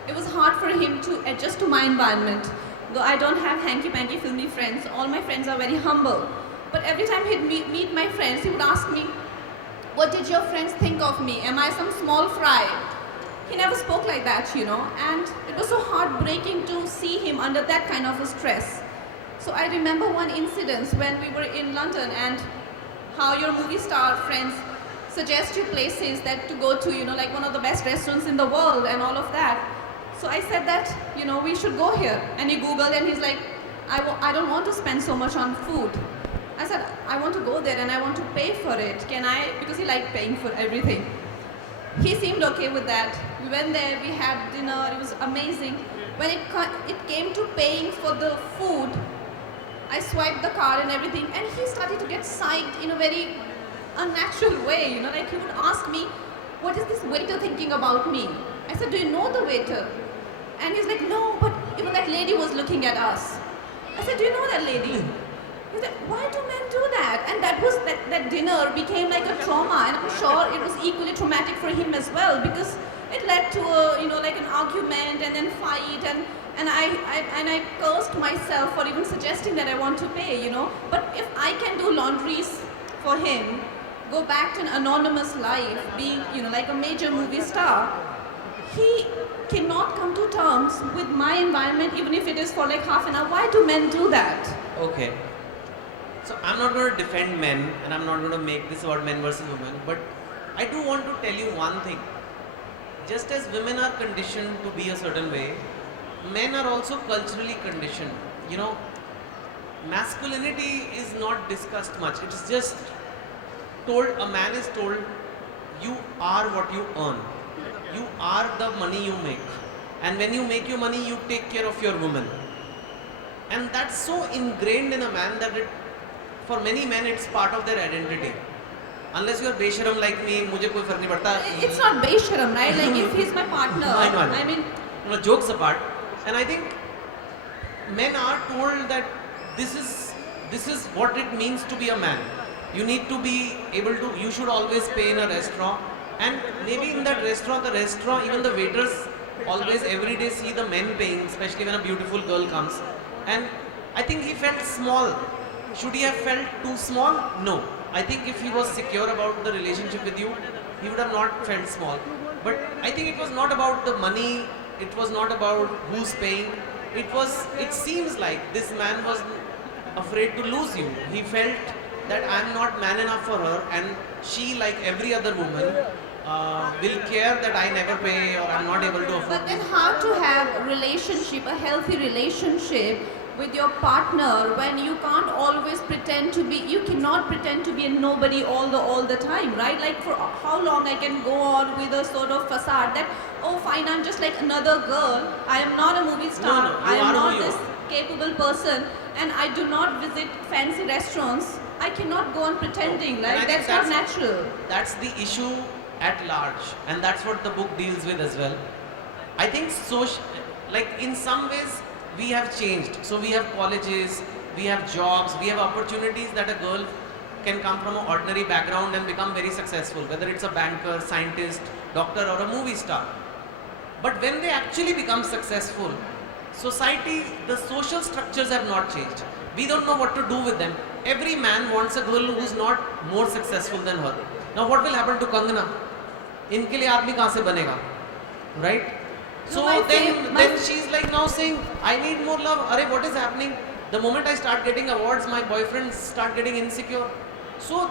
It was hard for him to adjust to my environment. Though I don't have hanky-panky filmy friends, all my friends are very humble. But every time he'd meet my friends, he would ask me, what did your friends think of me? Am I some small fry? He never spoke like that, you know, and it was so heartbreaking to see him under that kind of a stress. So I remember one incident when we were in London, and how your movie star friends suggest you places that to go to, you know, like one of the best restaurants in the world and all of that. So I said that, you know, we should go here. And he Googled, and he's like, I don't want to spend so much on food. I said, I want to go there and I want to pay for it. Can I? Because he liked paying for everything. He seemed okay with that. We went there, we had dinner, it was amazing. When it came to paying for the food, I swiped the card and everything, and he started to get psyched in a very unnatural way, you know, like he would ask me, what is this waiter thinking about me? I said, do you know the waiter? And he's like, no, but even that lady was looking at us. I said, do you know that lady? He said, why do men do that? And that dinner became like a trauma, and I'm sure it was equally traumatic for him as well, because it led to a, you know, like an argument and then fight, and I cursed myself for even suggesting that I want to pay, you know. But if I can do laundries for him, go back to an anonymous life, being, you know, like a major movie star, he cannot come to terms with my environment, even if it is for like half an hour. Why do men do that? Okay. So I'm not going to defend men, and I'm not going to make this about men versus women, but I do want to tell you one thing. Just as women are conditioned to be a certain way, men are also culturally conditioned. You know, masculinity is not discussed much. It is just told, a man is told, you are what you earn. You are the money you make. And when you make your money, you take care of your woman. And that's so ingrained in a man that for many men, it's part of their identity. Unless you're besharam like me, mujhe koi fark nahi padta. It's not besharam, right? Like if he's my partner, I mean, you know, jokes apart. And I think men are told that this is what it means to be a man. You need to be able to, you should always pay in a restaurant. And maybe in that restaurant, even the waiters always every day see the men paying, especially when a beautiful girl comes. And I think he felt small. Should he have felt too small? No. I think if he was secure about the relationship with you, he would have not felt small. But I think it was not about the money, it was not about who's paying. It seems like this man was afraid to lose you. He felt that I'm not man enough for her, and she, like every other woman, will care that I never pay or I'm not able to afford. But then how to have a relationship, a healthy relationship with your partner when you can't always pretend to be, you cannot pretend to be a nobody all the time, right? Like for how long I can go on with a sort of facade that, oh fine, I'm just like another girl, I am not a movie star, No, I am you are not who you this are. capable person, and I do not visit fancy restaurants, I cannot go on pretending, And I right? think That's not natural. That's the issue at large, and that's what the book deals with as well. I think like in some ways we have changed. So we have colleges, we have jobs, we have opportunities that a girl can come from an ordinary background and become very successful, whether it's a banker, scientist, doctor or a movie star. But when they actually become successful, society, the social structures have not changed. We don't know what to do with them. Every man wants a girl who's not more successful than her. Now what will happen to Kangana? इनके लिए आदमी कहाँ से बनेगा, right? So then she's like now saying, I need more love. Arey, what is happening? The moment I start getting awards, my boyfriends start getting insecure. So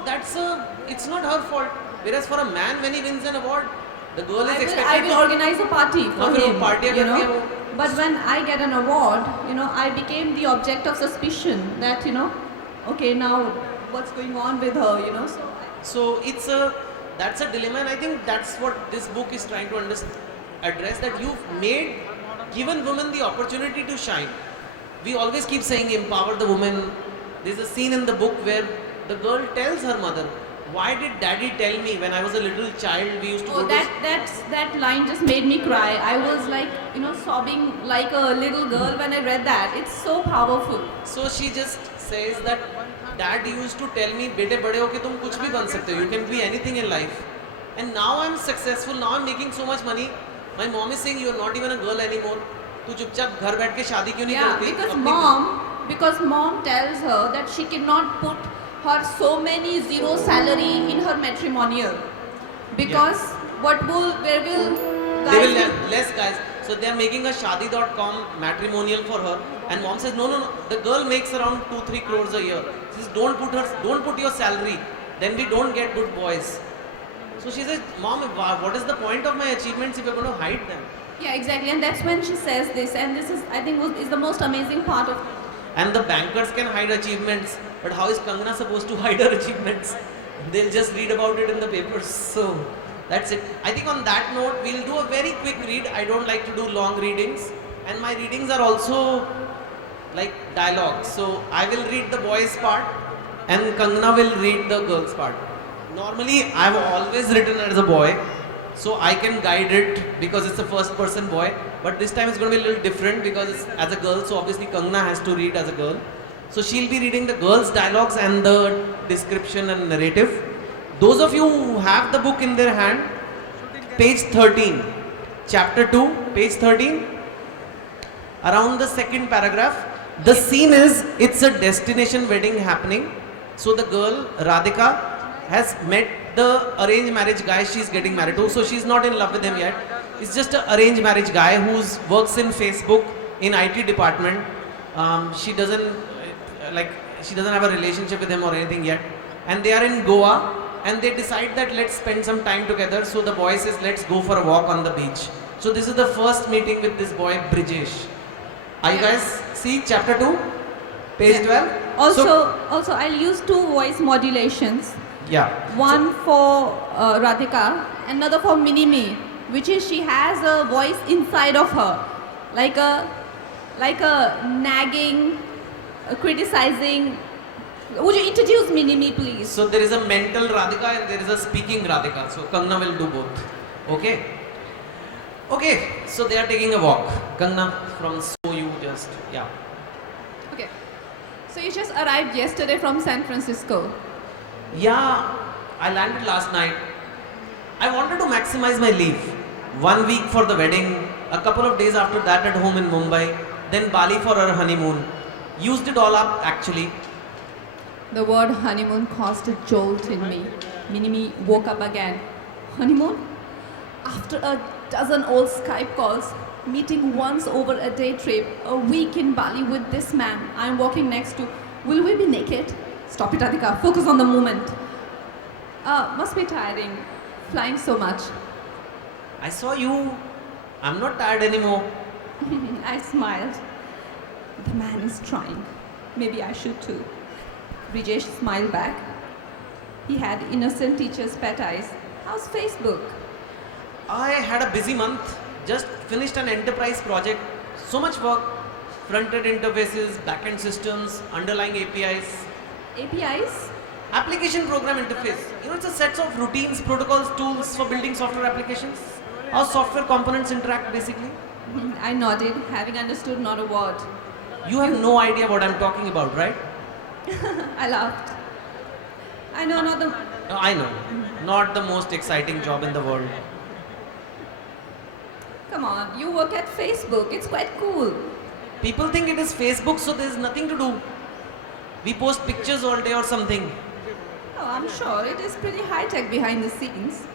it's not her fault. Whereas for a man, when he wins an award, the girl is expected I will organize a party for him, you know. Party. But when I get an award, you know, I became the object of suspicion that, you know, okay, now what's going on with her, you know. So that's a dilemma, and I think that's what this book is trying to address, that you've given women the opportunity to shine. We always keep saying empower the woman. There's a scene in the book where the girl tells her mother, why did daddy tell me when I was a little child we used to go that line just made me cry. I was like, you know, sobbing like a little girl when I read that. It's so powerful. So she just says that dad used to tell me, bete bade ho ke tum kuch bhi ban sakte ho, you can be anything in life. And now I'm successful, now I'm making so much money. My mom is saying, you're not even a girl anymore. Tu chupchap ghar baith ke shaadi kyun nahi karti? Because mom tells her that she cannot put her so many zero salary in her matrimonial. Because where will guys... They will have less guys. So they are making a Shaadi.com matrimonial for her. And mom says, no. The girl makes around 2-3 crores a year. She says, don't put your salary. Then we don't get good boys. So she says, mom, what is the point of my achievements if you're going to hide them? Yeah, exactly. And that's when she says this. And this is, I think, is the most amazing part of... And the bankers can hide achievements. But how is Kangana supposed to hide her achievements? They'll just read about it in the papers. So that's it. I think on that note, we'll do a very quick read. I don't like to do long readings. And my readings are also like dialogues. So I will read the boys part and Kangana will read the girls part. Normally, I've always written as a boy. So I can guide it because it's a first person boy. But this time it's going to be a little different because it's as a girl. So obviously Kangana has to read as a girl. So she'll be reading the girls' dialogues and the description and narrative. Those of you who have the book in their hand, page 13, chapter 2, page 13, around the second paragraph, the scene is, it's a destination wedding happening. So the girl, Radhika, has met the arranged marriage guy she's getting married to. So she's not in love with him yet. It's just an arranged marriage guy who works in Facebook in IT department. She doesn't have a relationship with him or anything yet. And they are in Goa and they decide that let's spend some time together. So the boy says, let's go for a walk on the beach. So this is the first meeting with this boy, Brijesh. Are you guys see chapter 2, page 12? Also, I'll use 2 voice modulations. Yeah. One for Radhika, another for Mini-Me, which is she has a voice inside of her, like a nagging, criticizing. Would you introduce Mini-Me, please? So there is a mental Radhika and there is a speaking Radhika. So Kangana will do both. Okay. Okay. So they are taking a walk. Kangana, from you just yeah. Okay. So you just arrived yesterday from San Francisco. Yeah, I landed last night. I wanted to maximize my leave. 1 week for the wedding, a couple of days after that at home in Mumbai, then Bali for our honeymoon. Used it all up actually. The word honeymoon caused a jolt in me. Mini-Me woke up again. Honeymoon? After a dozen old Skype calls, meeting once over a day trip, a week in Bali with this man I'm walking next to. Will we be naked? Stop it, Radhika. Focus on the moment. Must be tiring. Flying so much. I saw you. I'm not tired anymore. I smiled. The man is trying. Maybe I should too. Brijesh smiled back. He had innocent teacher's pet eyes. How's Facebook? I had a busy month. Just finished an enterprise project. So much work. front-end interfaces, back-end systems, underlying APIs. APIs? Application program interface. You know, it's a set of routines, protocols, tools for building software applications. How software components interact basically. I nodded, having understood not a word. You have no idea what I'm talking about, right? I laughed. I know, not the... No, I know. Not the most exciting job in the world. Come on, you work at Facebook. It's quite cool. People think it is Facebook, so there's nothing to do. We post pictures all day or something. Oh, I'm sure it is pretty high-tech behind the scenes.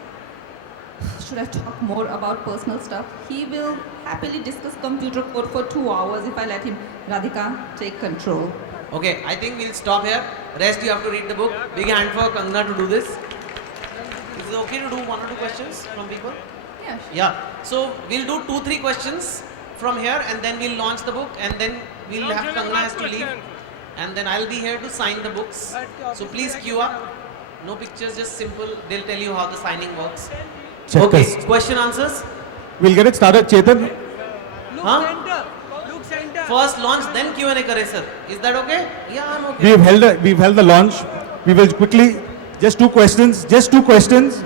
Should I talk more about personal stuff? He will happily discuss computer code for 2 hours if I let him. Radhika, take control. Okay, I think we'll stop here. Rest you have to read the book. Big hand for Kangana to do this. Is it okay to do 1 or 2 questions from people? Yeah, sure. Yeah. So we'll do 2-3 questions from here and then we'll launch the book and then we'll have Kangana has to leave. And then I'll be here to sign the books. So please queue up. No pictures, just simple. They'll tell you how the signing works. Check Okay, this. question answers. We'll get it started, Chetan. Look Huh? center. Look center. First launch, then Q&A kare sir. Is that okay? Yeah, I'm okay. We've held the launch. We will quickly, just two questions,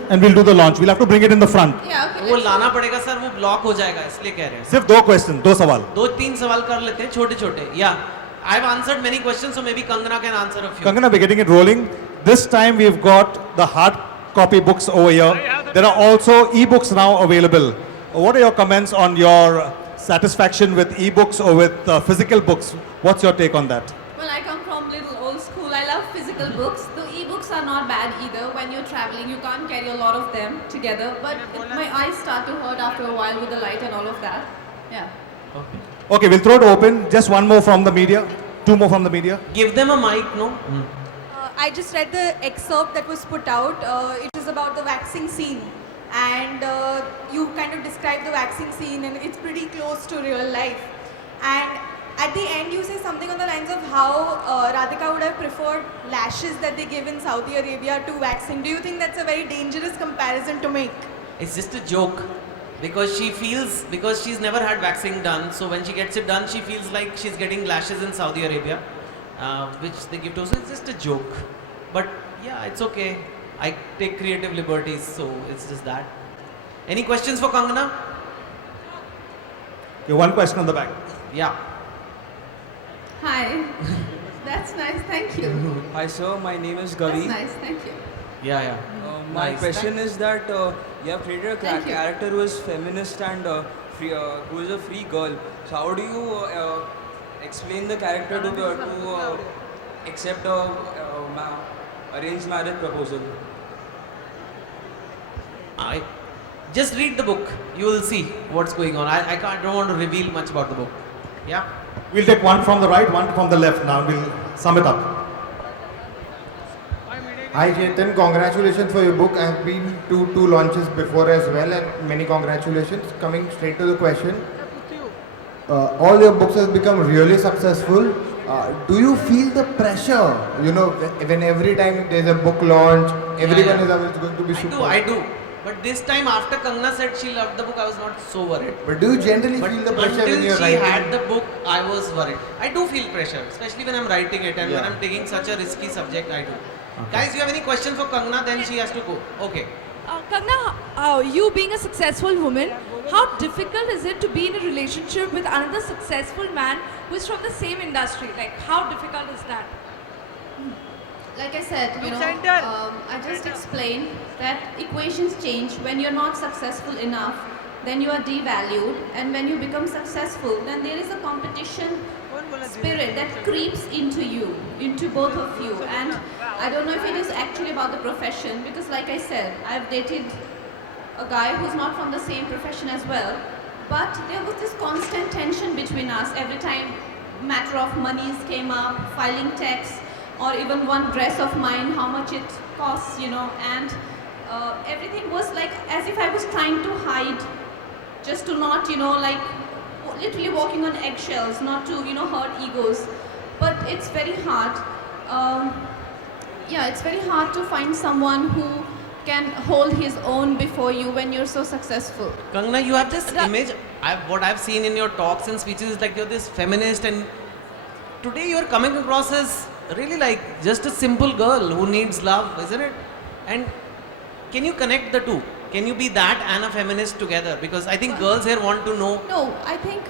and we'll do the launch. We'll have to bring it in the front. Yeah, okay. वो let's- लाना पड़ेगा sir, वो block हो जाएगा इसलिए कह रहे हैं. सिर्फ 2 questions, 2 सवाल. 2-3 सवाल कर लेते हैं छोटे छोटे. Yeah, I've answered many questions, so maybe Kangana can answer a few. Kangana, we're getting it rolling. This time we've got the hard copy books over here. There are also e-books now available. What are your comments on your satisfaction with e-books or with physical books? What's your take on that? Well, I come from little old school. I love physical books. The e-books are not bad either. When you're traveling, you can't carry a lot of them together. But my eyes start to hurt after a while with the light and all of that. Yeah. Okay, we'll throw it open. Just 1 more from the media. 2 more from the media. Give them a mic, no? I just read the excerpt that was put out. It was about the waxing scene. And you kind of describe the waxing scene and it's pretty close to real life. And at the end you say something on the lines of how Radhika would have preferred lashes that they give in Saudi Arabia to waxing. Do you think that's a very dangerous comparison to make? It's just a joke. Because she's never had waxing done, so when she gets it done, she feels like she's getting lashes in Saudi Arabia, which they give to her. So it's just a joke. But yeah, it's okay. I take creative liberties, so it's just that. Any questions for Kangana? Okay, 1 question on the back. Yeah. Hi. That's nice. Thank you. Hi sir, my name is That's Gavi. nice. Thank you. Yeah. My Nice. question is that you have created a Thank you. character who is feminist and free, who is a free girl. So how do you explain the character to accept a arranged marriage proposal? I just read the book. You will see what's going on. I don't want to reveal much about the book. Yeah. We'll take 1 from the right, 1 from the left now. We'll sum it up. Hi Chetan, congratulations for your book. I have been to 2 launches before as well and many congratulations. Coming straight to the question, all your books have become really successful. Do you feel the pressure, when every time there's a book launch, everyone is always going to be super? I do. But this time after Kangana said she loved the book, I was not so worried. But do you generally But feel the pressure when you're until she writing? had the book, I was worried. I do feel pressure, especially when I'm writing it and when Yeah. I'm taking such a risky subject, I do. Guys, you have any question for Kangana? Then she has to go. Okay. Kangana, you being a successful woman, how difficult is it to be in a relationship with another successful man who is from the same industry? Like, how difficult is that? Like I said, I just explained that equations change. When you're not successful enough, then you are devalued. And when you become successful, then there is a competition spirit that creeps into you, into both of you. And I don't know if it is actually about the profession, because like I said, I've dated a guy who's not from the same profession as well. But there was this constant tension between us every time matter of monies came up, filing tax, or even one dress of mine, how much it costs, and everything was like as if I was trying to hide, just to not, like literally walking on eggshells, not to, hurt egos. But it's very hard. It's very hard to find someone who can hold his own before you when you're so successful. Kangana, you have this image, what I've seen in your talks and speeches is like you're this feminist, and today you're coming across as really like just a simple girl who needs love, isn't it? And can you connect the two? Can you be that and a feminist together? Because I think girls here want to know. No, I think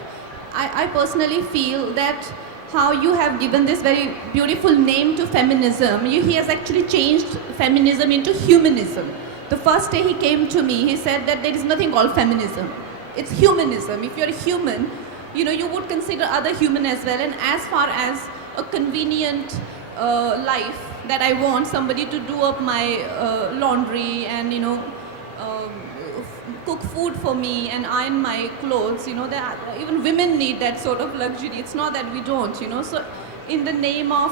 I personally feel that how you have given this very beautiful name to feminism, he has actually changed feminism into humanism. The first day he came to me, he said that there is nothing called feminism. It's humanism. If you're a human, you would consider other human as well. And as far as a convenient life that I want somebody to do up my laundry and, cook food for me and iron my clothes, that even women need that sort of luxury. It's not that we don't, so in the name of,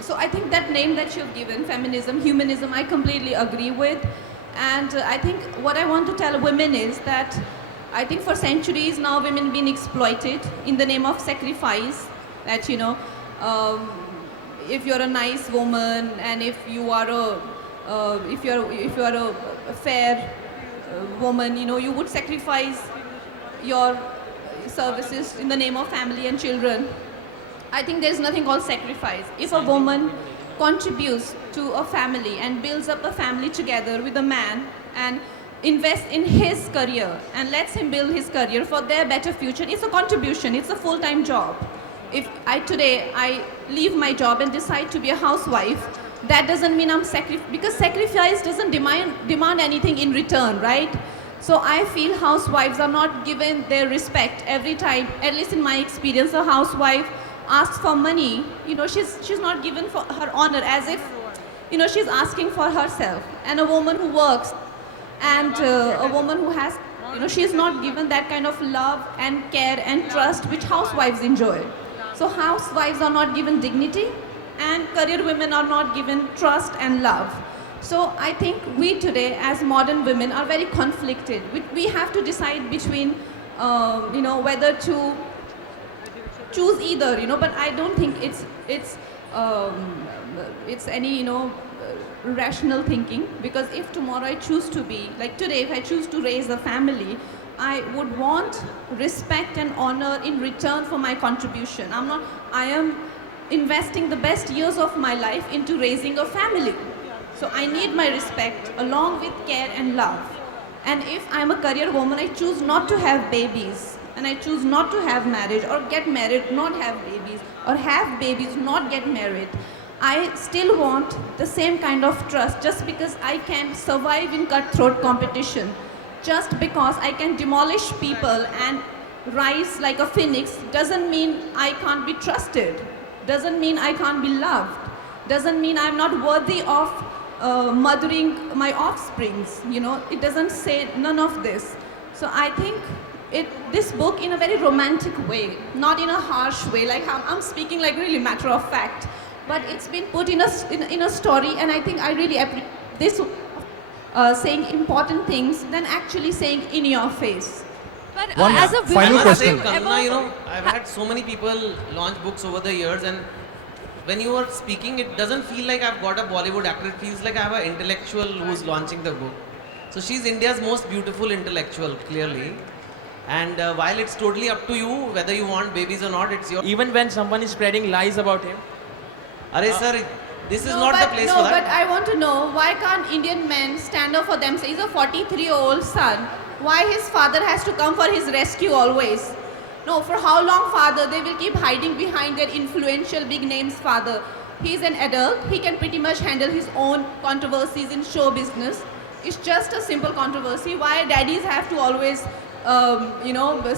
so I think that name that you've given, feminism, humanism, I completely agree with. And I think what I want to tell women is that I think for centuries now women been exploited in the name of sacrifice, that, if you're a nice woman and if you are a fair woman, you would sacrifice your services in the name of family and children. I think there's nothing called sacrifice. If a woman contributes to a family and builds up a family together with a man and invests in his career and lets him build his career for their better future, it's a contribution, it's a full-time job. If today I leave my job and decide to be a housewife, that doesn't mean I'm because sacrifice doesn't demand anything in return, right? So I feel housewives are not given their respect every time, at least in my experience. A housewife asks for money, she's not given for her honor, as if, she's asking for herself. And a woman who works and a woman who has, she's not given that kind of love and care and trust which housewives enjoy. So housewives are not given dignity, and career women are not given trust and love. So I think we today as modern women are very conflicted. We have to decide between, whether to choose either, but I don't think it's any, rational thinking, because if tomorrow I choose to be, like today, if I choose to raise a family, I would want respect and honor in return for my contribution. I am investing the best years of my life into raising a family. So I need my respect along with care and love. And if I'm a career woman, I choose not to have babies, and I choose not to have marriage, or get married, not have babies, or have babies, not get married. I still want the same kind of trust. Just because I can survive in cutthroat competition, just because I can demolish people and rise like a phoenix, doesn't mean I can't be trusted, doesn't mean I can't be loved, doesn't mean I'm not worthy of mothering my offsprings. It doesn't say none of this. So I think this book, in a very romantic way, not in a harsh way, like I'm speaking like really matter of fact, but it's been put in a story, and I think I really appreciate this, saying important things than actually saying in your face. But One as a final woman, question. Kangana, I've had so many people launch books over the years, and when you are speaking, it doesn't feel like I've got a Bollywood actor. It feels like I have an intellectual who's launching the book. So she's India's most beautiful intellectual, clearly. And while it's totally up to you whether you want babies or not, it's your. even when someone is spreading lies about him, Sir, this is No, not but, the place no, for that. but I want to know, why can't Indian men stand up for themselves? He's a 43-year-old son. Why his father has to come for his rescue always? No, for how long father? They will keep hiding behind their influential big names father. He's an adult. He can pretty much handle his own controversies in show business. It's just a simple controversy. Why daddies have to always,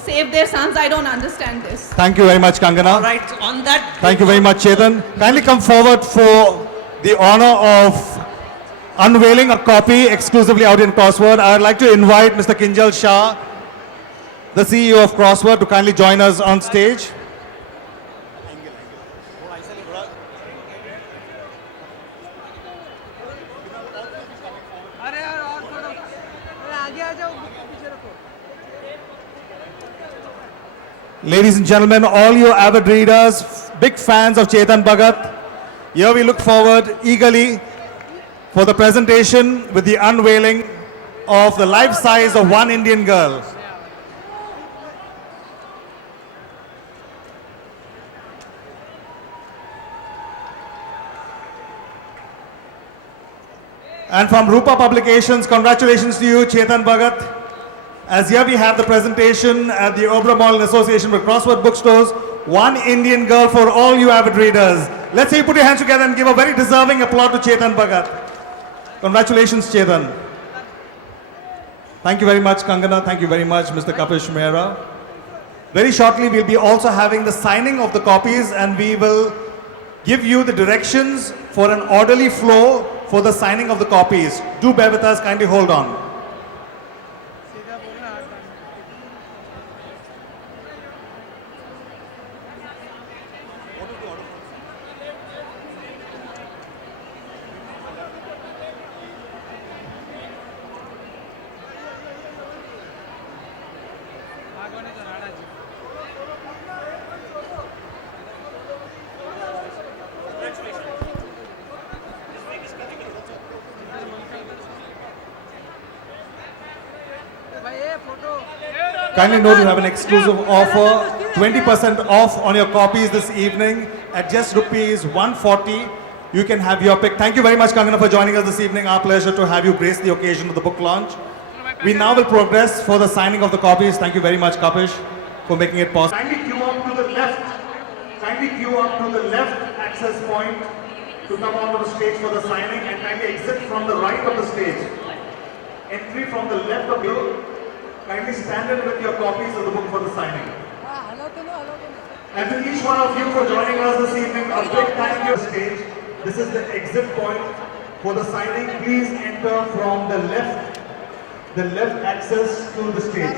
save their sons? I don't understand this. Thank you very much, Kangana. All right, on that. Thank you very much, Chetan. Kindly come forward for the honor of unveiling a copy exclusively out in Crossword. I would like to invite Mr. Kinjal Shah, the CEO of Crossword, to kindly join us on stage. Ladies and gentlemen, all you avid readers, big fans of Chetan Bhagat, here we look forward eagerly for the presentation with the unveiling of the life size of one Indian girl. And from Rupa Publications, congratulations to you, Chetan Bhagat. As here we have the presentation at the Oberoi Mall in association with Crossword Bookstores, One Indian Girl for all you avid readers. Let's see you put your hands together and give a very deserving applause to Chetan Bhagat. Congratulations, Chetan. Thank you very much, Kangana. Thank you very much, Mr. Kapish Mehra. Very shortly, we'll be also having the signing of the copies, and we will give you the directions for an orderly flow for the signing of the copies. Do bear with us, kindly hold on. Kindly note you have an exclusive offer, 20% off on your copies this evening at just rupees 140. You can have your pick. Thank you very much, Kangana, for joining us this evening. Our pleasure to have you grace the occasion of the book launch. We now will progress for the signing of the copies. Thank you very much, Kapish, for making it possible. Kindly queue up to the left. Kindly queue up to the left access point to come onto the stage for the signing, and kindly exit from the right of the stage. Entry from the left of you. Kindly stand in with your copies of the book for the signing. And to each one of you for joining us this evening, a big thank you. Stage. This is the exit point for the signing. Please enter from the left access to the stage.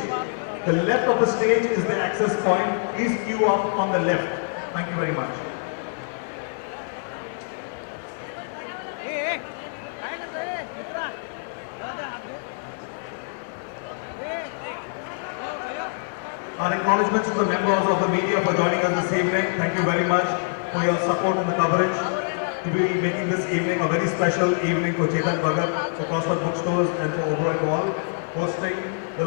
The left of the stage is the access point. Please queue up on the left. Thank you very much. Our acknowledgements to the members of the media for joining us this evening. Thank you very much for your support in the coverage. To be making this evening a very special evening for Chetan Bhagat, for Crossword Bookstores and for Oberoi Mall, hosting the